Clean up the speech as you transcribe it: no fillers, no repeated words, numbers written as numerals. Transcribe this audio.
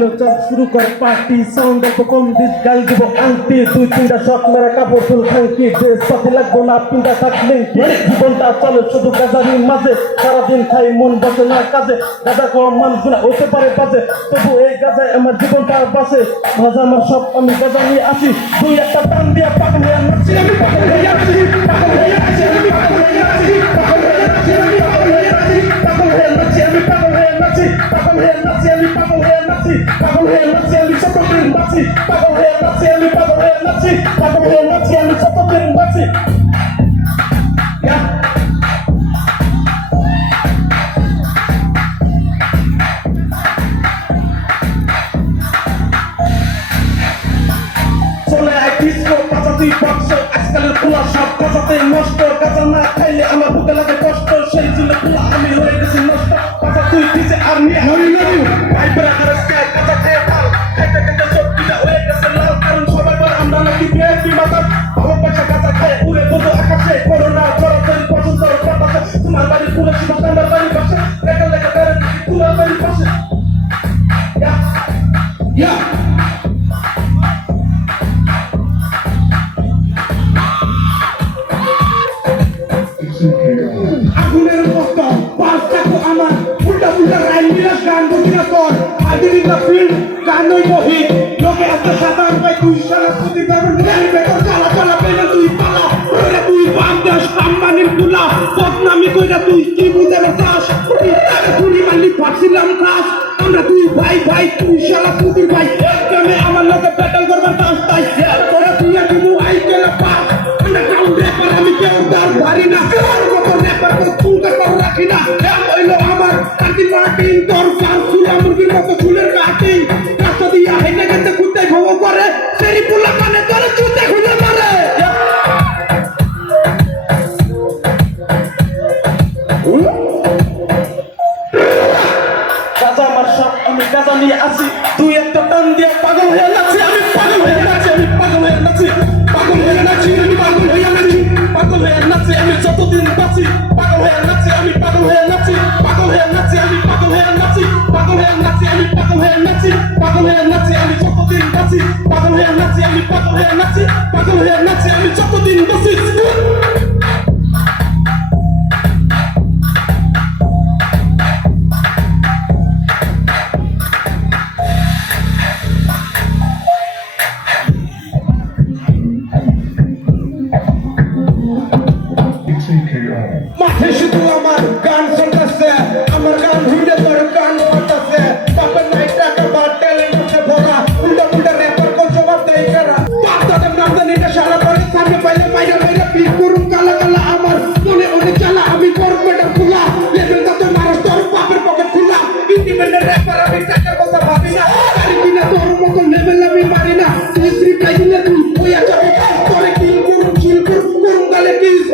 গেল চল শুরু কর পার্টি সাউন্ড অল্প কম দিস গাল দিব আংটি দুই তিনটা শট মেরা কাপড় ফুল খাঙ্কি ড্রেস পাতি লাগবো না পিন্ডা থাকলে জীবনটা চলে শুধু গাজারির মাঝে সারাদিন খাই মন বসে না কাজে গাজা খাওয়া মানুষগুলো হতে পারে বাজে তবু এই গাজায় আমার জীবনটা বাসে ভাজা আমার সব আমি গাজা নিয়ে আসি দুই একটা টান দিয়া পাগল হয়ে নাচি আমি পাগল হয়ে আসি পাগল হয়ে আসি আমি পাগল হয়ে আসি পাগল হয়ে আসি আমি পাগল হয়ে আসি পাগল হয়ে নাচি আমি পাগল হয়ে নাচি পাগল হয়ে নাচি আমি পাগল হয়ে নাচি পাগল হয়ে নাচি আমি যতদিন বাঁচি পাগল হয়ে নাচি আমি পাগল হয়ে নাচি পাগল হয়ে নাচি আমি যতদিন বাঁচি চলে আয় ডিস্কো বাজাতেই বক্স আজকালের খোলা সব গাজাতে নষ্ট গাজা না খাইলে আমার বুকে লাগে কষ্ট সেই জন্য খোলা আমি হয়ে গেছি নষ্ট বাজা তুই দিছে আর নিয়ে হরি নদী ভাই বেড়া হারাসকে গাজা খেয়ে ভাল খাইতে খাইতে সবকিটা হয়ে গেছে লাল কারণ সবাই বলে আমরা নাকি বিএনপি মাতার ভালো পয়সা গাজা খায় উড়ে বধু আকাশে করোনা জড়াতরি পছন্দ বাতাসে তোমার বাড়ি পুরো সীমান্তার বাড়ি পাশে লেখা লেখা বেড়ে তোমার বাড়ি পাশে আগুনের মতো পাঁচ থাকো আমার উল্টা উল্টা রাইল মিলাস গান বকিনা তোর আদির ইন দ্য ফিল্ড গান নই বহি লোকে এত সাধারণ পাই তুই সারা প্রতি ব্যবহার গাড়ি বেতর চালা চালা পেলে তুই পালা ওরা তুই বাংলাদেশ আম্বানির গুলা বদনামি কইরা তুই কি বুঝে না চাস তাকে তুই মালি ফাঁসিলাম খাস আমরা তুই ভাই ভাই তুই সারা প্রতি ভাই একদমে আমার লোকে ব্যাটল করবার চাস তাই তোরা তুই দিমু আই কেনা পাস আন্ডারগ্রাউন্ড র্যাপার আমি কেউ দার ভারি না র্যাপার তো চুলকা কর রাখি না হইলো আমার কাটি মার্টিন তোর কান ফুলা মুরগির মতো ফুলের কাটিং রাস্তা দিয়া হেঁটে গেছে কুত্তাই খবর করে সেই পুলা কানে তোর চুতে খুঁজে মারে গাজা আমার সব আমি গাজা নিয়ে আসি দুই একটা টান দিয়ে পাগল হয়ে নাচি আমি পাগল হয়ে নাচি আমি পাগল হয়ে নাচি পাগল হয়ে নাচি আমি পাগল হয়ে নাচি পাগল হয়ে নাচি আমি যতদিন বাঁচি পাগল হয়ে নাচি আমি পাগল হয়ে নাচি পাগল হয়ে নাচি আমি পাগল হয়ে নাচি পাগল হয়ে নাচি আমি পাগল হয়ে নাচি পাগল হয়ে নাচি আমি যতদিন বাঁচি পাগল হয়ে নাচি আমি পাগল হয়ে নাচি পাগল হয়ে নাচি আমি যতদিন বাঁচি মাঠে শুধু আমার গান চলতেছে আমার গান হুইলে তোর গান ফাটাছে বাপের নাই টাকা বা ট্যালেন্ট আছে ভরা উল্টা উল্টা র্যাপার কোন জবাব দেয় কারা বাপদাদের নামদানি এটা সারা করে সামনে পাইলে মাইরা মাইরা পিক করুন কালা কালা আমার মনে অনেক জ্বালা আমি করব এটা খোলা লেভেল কত মানুষ তোর বাপের পকেট খোলা ইন্ডিপেন্ডেন্ট র্যাপার আমি টাকার কথা ভাবি না গাড়ি কিনা তোর মতো লেভেল আমি মারি না তুই শ্রী কাইলে তুই ওই আচ্ছা তোরে কিল করুন গালে কিস